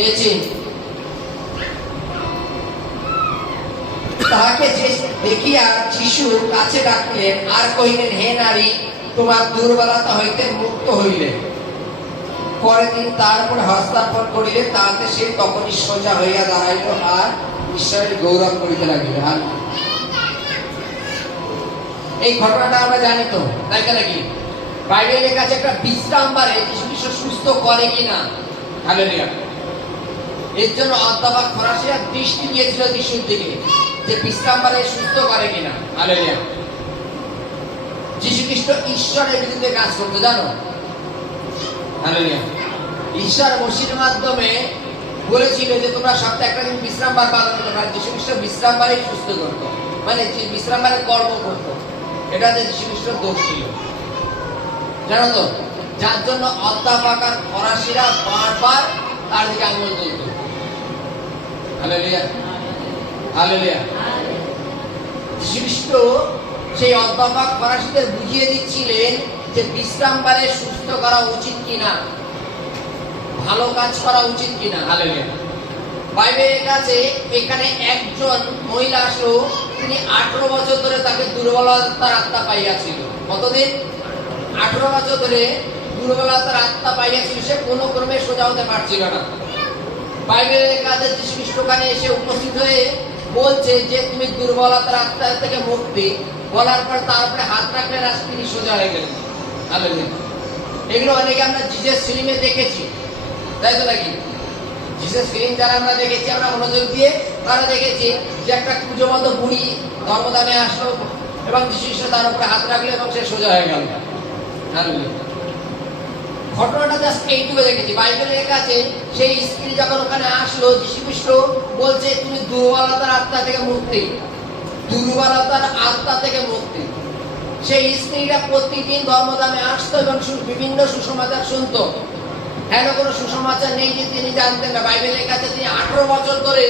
পেয়েছি। তাহাকে যে দেখিয়া যিশু কাছে ডাকিলেন, আর কহিলেন, হে নারী, তোমার দুর্বলতা হইতে মুক্ত হইলে। পরে তিনি তার উপরে হস্তার্পণ করিলেন, তাহাতে সে তখনই সোজা হইয়া দাঁড়াইল আর ঈশ্বরের গৌরব করিতে লাগিল। এই ঘটনাটা আমরা জানি তো, তাই নাকি? বাইবেলের কাছে একটা বিশ্রামবারে যিশু খ্রিস্ট সুস্থ করে কিনা, হালেলুয়া। এর জন্য অধ্যাপক ফরাসিরা দৃষ্টি দিয়েছিল যিশুর দিকে, যে বিশ্রামবারে সুস্থ করে কিনা, হালেলুয়া। যিশু খ্রিস্ট ঈশ্বরের বিরুদ্ধে কাজ করতে, জানো, হালেলুয়া। ঈশ্বর মসির মাধ্যমে বলেছিল যে তোমরা সপ্তাহে একটা দিন বিশ্রামবার পালন করতে পারো। যিশু খ্রিস্ট বিশ্রামবারে সুস্থ করতো, মানে বিশ্রামবারে কর্ম করতো। এটাতে যিশু খ্রিস্টের দোষ ছিল, জানো তো, যার জন্য অধ্যাপক আর ফরাসিরা বারবার তার দিকে আঙুল তুলত। Hallelujah, hallelujah. যিশু খ্রিস্ট সেই অধ্যাপক ফরাসিদের বুঝিয়ে দিচ্ছিলেন যে বিশ্রামবারে সুস্থ করা উচিত কিনা, ভালো কাজ করা উচিত কিনা, হালেলুয়া। বাইবেলের কাছে এখানে একজন মহিলা আসলো, তিনি 18 বছর ধরে তাকে দুর্বলতার আত্মা পাইয়াছিল। কতদিন? 18 বছর ধরে দুর্বলতার আত্মা পাইয়াছিল। সে কোনো ক্রমে সোজা হতে পারছিল না। বাইবেলের কাছে যিশু খ্রিস্ট ওখানে এসে উপস্থিত হয়ে বলছে যে তুমি দুর্বলতার আত্মা থেকে মুক্তি। বলার পর তার উপরে হাত রাখলেন আর তিনি সোজা হয়ে গেলেন, হালেলুয়া। এগুলো অনেকে আমরা জিসাস ফিল্মে দেখেছি, তাই তো নাকি? জিসাস ফিল্ম যারা আমরা দেখেছি, আমরা মনোযোগ দিয়ে তারা দেখেছি যে একটা কুজো মতো বুড়ি ধর্মদানে আসলো এবং যিশু খ্রিস্ট তার উপরে হাত রাখলো এবং সে সোজা হয়ে গেল, হালেলুয়া। ঘটনাটা জাস্ট এইটুকু দেখেছি। বাইবেলের কাছে সেই স্ত্রী যখন ওখানে আসলো, যিশু খ্রিস্ট বলছে তুমি দুর্বলতার আত্মা থেকে মুক্তি, দুর্বলতার আত্মা থেকে মুক্তি। সেই স্ত্রীরা প্রতিদিন ধর্মদানে আসতো এবং বিভিন্ন সুসমাচার শুনতো। হ্যাঁ, কোনো সুসমাচার নেই যে তিনি জানতেন না। বাইবেলের কাছে তিনি 18 বছর ধরে,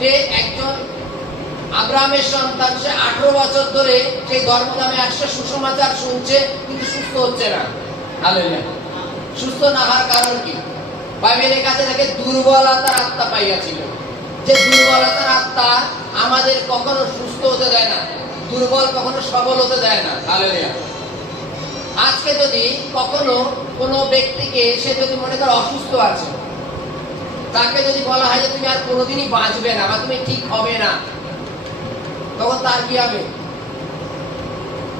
যে একজন আব্রাহামের সন্তান, সে 18 বছর ধরে সেই ধর্মদানে আসছে, সুসমাচার শুনছে, কিন্তু সুস্থ হচ্ছে না, হালেলুয়া। সুস্থ না হওয়ার কারণ কি? বাইবেলের কাছে তাকে দুর্বলতার আত্মা পাইয়াছিল। যে দুর্বলতার আত্মা আমাদের কখনো সুস্থ হতে দেয় না, দুর্বল কখনো সবল হতে দেয় না, হালেলুয়া। আজকে যদি কখনো কোনো ব্যক্তিকে, সে যদি মনে করে অসুস্থ আছে, তাকে যদি বলা হয় যে তুমি আর কোনোদিনই বাঁচবে না বা তুমি ঠিক হবে না, তখন তার কি হবে?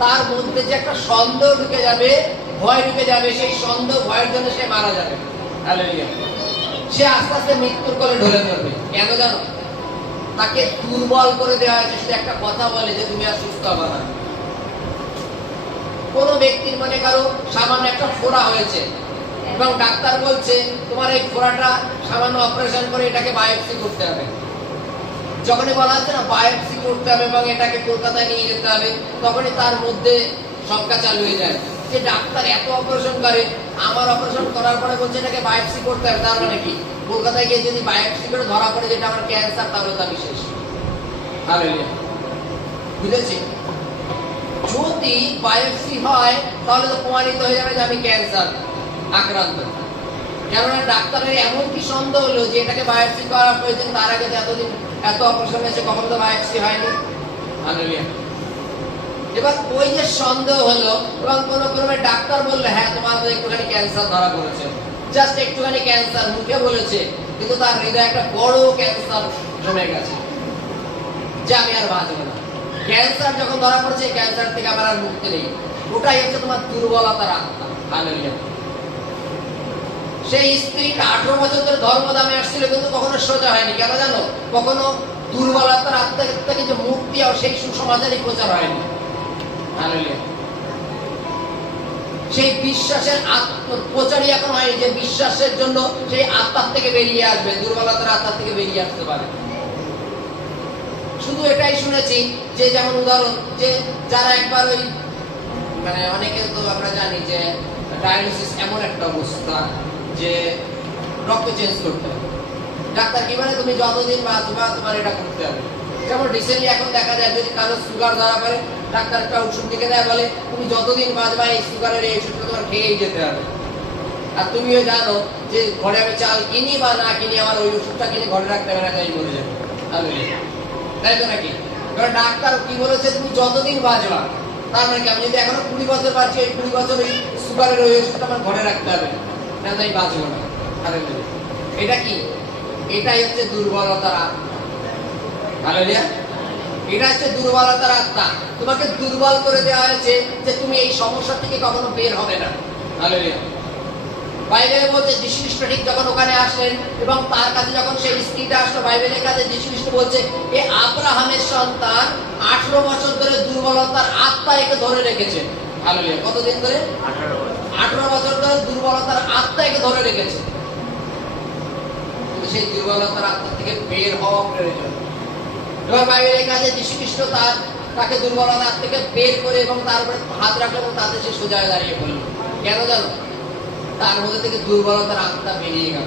তার মধ্যে যে একটা সন্দেহ ঢুকে যাবে, ভয় ঢুকে যাবে। সেই সন্দেহ, ভয়ের জন্য সে মারা যাবে, হালেলুয়া। সে আস্তে আস্তে মৃত্যুর কোলে ঢলে যাবে। কেন জানো? তাকে দুর্বল করে দেওয়া হয়েছে। শুধু একটা কথা বলে যে তুমি আর সুস্থ হবে না। কোন ব্যক্তির মনে করো সামান্য একটা ফোড়া হয়েছে এবং ডাক্তার বলছে তোমার এই ফোড়াটা সামান্য অপারেশন করে এটাকে বায়োপসি করতে হবে। যখনই বলা হচ্ছে না বায়োপসি করতে হবে এবং এটাকে কলকাতায় নিয়ে যেতে হবে, তখনই তার মধ্যে শঙ্কা চালু হয়ে যায় যে ডাক্তার এত অপারেশন করে, আমার অপারেশন করার পরে বলছে এটাকে বায়োপসি করতে হবে। তার মানে কি? কলকাতায় গিয়ে যদি বায়োপসি করে ধরা পড়ে যেটা আমার ক্যান্সার, তাহলে তা বিশেষ, হালেলুয়া। বুঝেছি? যদি বায়োপসি হয় তাহলে তো প্রমাণিত হয়ে যাবে যে আমি ক্যান্সার আক্রান্ত। কেননা ডাক্তারের এমন কি সন্দেহ হলো যে এটাকে বায়োপসি করা প্রয়োজন, তার আগে এতদিন এত অপারেশন হয়েছে, কখনো তো বায়োপসি হয়নি, হালেলুয়া। এবার ওই যে সন্দেহ হলো এবং কোন ক্রমে ডাক্তার বললে হ্যাঁ তোমার একটুখানি ক্যান্সার ধরা পড়েছে, জাস্ট একটুখানি ক্যান্সার মুখে বলেছে, কিন্তু তার হৃদয়ে একটা বড় ক্যান্সার জমে গেছে যে আমি আর বাঁচব না। ক্যান্সার যখন ধরা পড়ছে, ক্যান্সার থেকে আমার আর মুক্তি নেই। ওটাই হচ্ছে তোমার দুর্বলতার আত্মা, হালেলুয়া। সেই স্ত্রীটা 18 বছর ধরে ধর্মদামে আসছিল, কিন্তু কখনো সোজা হয়নি। কেন জানো? কখনো দুর্বলতার আত্মা থেকে যে মুক্তি আর সেই সুসমাচারই প্রচার হয়নি, হালেলুয়া। সেই বিশ্বাসের প্রচারই এখন হয়নি যে বিশ্বাসের জন্য সেই আত্মার থেকে বেরিয়ে আসবে, দুর্বলতার আত্মার থেকে বেরিয়ে আসতে পারে। শুধু এটাই শুনেছি যে যেমন উদাহরণ, যে যারা একবার ওই মানে অনেকে তো আমরা জানি যে ডায়ালিসিস এমন একটা অবস্থা যে রক্ত চেঞ্জ করতে হবে। ডাক্তার কি বলে তুমি যতদিন বাঁচবা তোমার এটা করতে হবে। যেমন রিসেন্টলি এখন দেখা যায় যদি কারো সুগার ধরা পড়ে, ডাক্তার একটা ওষুধ লিখে দেয়, বলে তুমি যতদিন বাঁচবা এই সুগারের এই ওষুধটা তোমার খেয়েই যেতে হবে। আর তুমিও জানো যে ঘরে আমি চাল কিনি বা না কিনি, আমার ওই ওষুধটা কিনে ঘরে রাখতে হবে না, তাই মরে যাবে। তাই তো নাকি? কারণ ডাক্তার কি বলেছে, তুমি যতদিন বাঁচবা, তার মানে কি আমি যদি এখনো 20 বছর বাঁচি, এই 20 বছর ওই সুগারের ওই ওষুধটা আমার ঘরে রাখতে হবে, না তাই বাঁচবো না। এটা কি? এটাই হচ্ছে দুর্বলতার আত্মা। হালেলুয়া। এটা হচ্ছে দুর্বলতার আত্মা। তোমাকে দুর্বল করে দেওয়া হয়েছে যে তুমি এই সমস্যা থেকে কখনো বের হবে না। হালেলুয়া। বাইবেলে বলছে যীশু খ্রিস্ট ঠিক যখন ওখানে আসলেন এবং তার কাছে যখন সেই স্ত্রীটা আসলো, বাইবেলের কাছে যীশু খ্রিস্ট বলছে এ আব্রাহামের সন্তান 18 বছর ধরে দুর্বলতার আত্মা একে ধরে রেখেছে। হালেলুয়া। কতদিন ধরে? 18 বছর ধরে দুর্বলতার আত্মা একে ধরে রেখেছে। সেই দুর্বলতার আত্মা থেকে বের হওয়া প্রয়োজন। এবার বাইবেলের কাছে যীশু খ্রিস্ট তাকে দুর্বলতার থেকে বের করে এবং তারপরে হাত রাখলো এবং তাতে সে সোজা দাঁড়িয়ে পড়লো। কেন জানো? তার মধ্যে থেকে দুর্বলতার আত্মা বেরিয়ে গেল।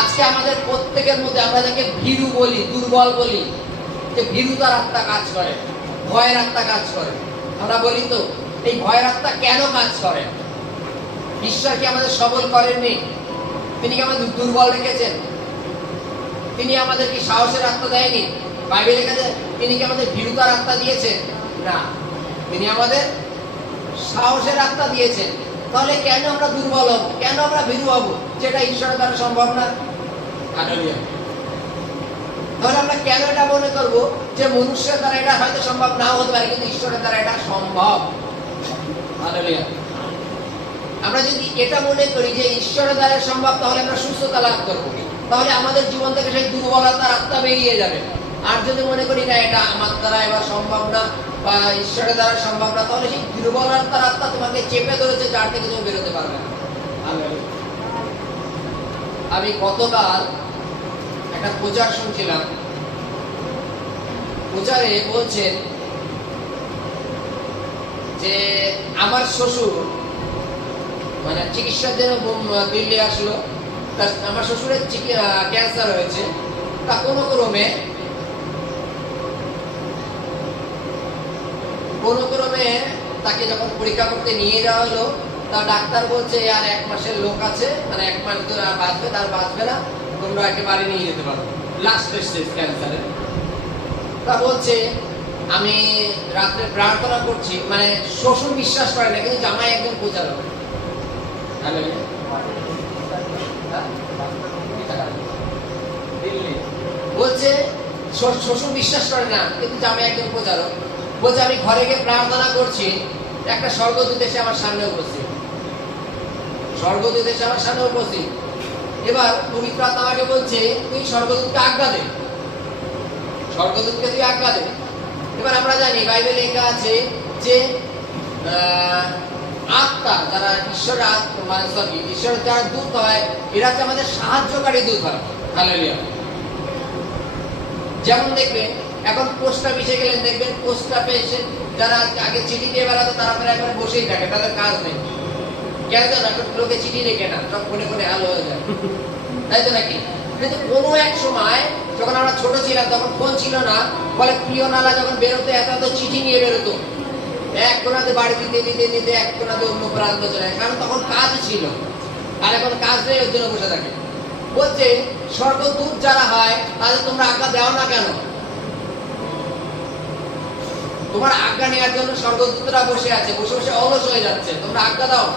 আজকে আমাদের প্রত্যেকের মধ্যে আমরা যাকে ভীরু বলি, দুর্বল বলি, যে ভীরুতার আত্মা কাজ করে, ভয়ের আত্মা কাজ করে। আমরা বলি তো এই ভয়ের আত্মা কেন কাজ করে? ঈশ্বর কি আমাদের সবল করেননি? তিনি কি আমাদের দুর্বল রেখেছেন? তিনি আমাদের কি সাহসের আত্মা দেয়নি? বাইবেলের কাছে তিনি কি আমাদের ভীরুতার আত্মা দিয়েছেন? না, তিনি আমাদের সাহসের আত্মা দিয়েছেন। তাহলে কেন আমরা দুর্বল হব? কেন আমরা ভীরু হব? যেটা ঈশ্বরের দ্বারা সম্ভব না। হালেলুয়া। তাহলে আমরা কেন এটা মনে করব যে মনুষ্যের দ্বারা এটা হয়তো সম্ভব নাও হতে পারে, কিন্তু ঈশ্বরের দ্বারা এটা সম্ভব। হালেলুয়া। আমরা যদি এটা মনে করি যে ঈশ্বরের দ্বারা সম্ভব, তাহলে আমরা সুস্থতা লাভ করব। তাহলে আমাদের জীবন থেকে সেই দুর্বলতার আত্মা বেরিয়ে যাবে। আর যদি মনে করি না এটা আমার দ্বারা এবার সম্ভব না বা ঈশ্বরের দ্বারা সম্ভব না, তাহলে সেই দুর্বলতার আত্মা তোমাকে চেপে ধরেছে, যার থেকে তুমি বেরোতে পারবে না। আমি গতকাল একটা প্রচার শুনছিলাম। প্রচারে বলছেন যে আমার শ্বশুর মানে চিকিৎসার জন্য দিল্লি আসলো। আমার শ্বশুরের ক্যান্সার হয়েছে। তা কোনো ক্রমে তাকে যখন পরীক্ষা করতে নিয়ে যাওয়া হলো, তা ডাক্তার বলছে আর 1 মাসের লোক আছে, মানে 1 মাস তো বাঁচবে, তার বাঁচবে না, তোমরা একে বাড়ি নিয়ে যেতে পারো, লাস্ট স্টেজ ক্যান্সারের। তা বলছে আমি রাত্রে প্রার্থনা করছি, মানে শ্বশুর বিশ্বাস করে না, কিন্তু জামাই একদম প্রচারক। বলছে শ্বশুর বিশ্বাস করে না, কিন্তু জামাই একদম প্রচারক। বলছে আমি ঘরে গিয়ে প্রার্থনা করছি, একটা স্বর্গদূত এসে আমার সামনে উপস্থিত। স্বর্গদূত এসে আমার সামনে উপস্থিত। এবার পবিত্র আত্মা আমাকে বলছে তুই স্বর্গদূতকে আজ্ঞা দে, স্বর্গদূতকে তুই আজ্ঞা দে। এবার আমরা জানি বাইবেলে লেখা আছে যে আত্মা যারা ঈশ্বরের আত্মা, সরি ঈশ্বরের যারা দূত হয়, এরা হচ্ছে আমাদের সাহায্যকারী দূত হয়। হালেলুয়া। যেমন দেখবেন এখন পোস্ট অফিসে গেলেন, দেখবেন পোস্ট অফিসে যারা আগে চিঠি দিয়ে বেড়াতো তারা প্রায় একবার বসেই থাকে, তাদের কাজ নেই। কেন জানো? এখন লোকে চিঠি রেখে না, সব ফোনে ফোনে হাল হয়ে যায়, তাই তো নাকি? কিন্তু কোনো এক সময় যখন আমরা ছোট ছিলাম তখন ফোন ছিল না, ফলে প্রিয় নালা যখন বেরোতো এত চিঠি নিয়ে বেরোতো, এক কোনাতে বাড়ি দিতে দিতে দিতে এক কোনাতে অন্য প্রান্ত চলে, কারণ তখন কাজ ছিল। আর এখন কাজ নেই, ওর জন্য বসে থাকে। বলছে স্বর্গদূত যারা হয় তাদের তোমরা আজ্ঞা দাও না কেন? তোমার আজ্ঞা নেওয়ার জন্য স্বর্গদূতরা বসে আছে, বসে বসে অলস হয়ে যাচ্ছে, তোমরা আজ্ঞা দাও।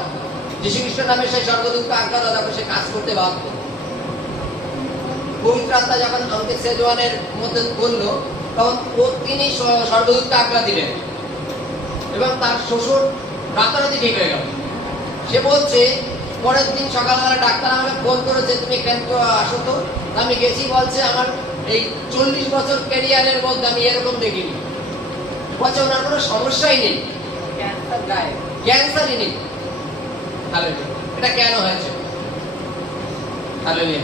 যীশু খ্রিস্টের নামে সেই স্বর্গদূতকে আজ্ঞা দাও, তারপর সে কাজ করতে বাধ্য। পবিত্র আত্মা যখন আমাকে সেজওয়ানের মধ্যে বললো, তখন তিনি স্বর্গদূতকে আজ্ঞা দিলেন এবং তার শ্বশুর রাতারাতি ঠিক হয়ে গেল। সে বলছে পরের দিন সকালবেলা ডাক্তার আমাকে ফোন করেছে, তুমি কেন আসো তো। আমি গেছি, বলছে আমার এই 40 বছর ক্যারিয়ারের মধ্যে আমি এরকম দেখিনি। বলছে ওনার কোনো সমস্যাই নেই, ক্যান্সারই নেই। হালেলুয়া। এটা কেন হয়েছে? হালেলুয়া।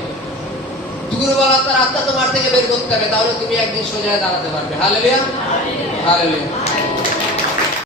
দুর্বলতার আত্মা তোমার থেকে বের করতে হবে, তাহলে তুমি একদিন সোজা দাঁড়াতে পারবে। Hallelujah, hallelujah.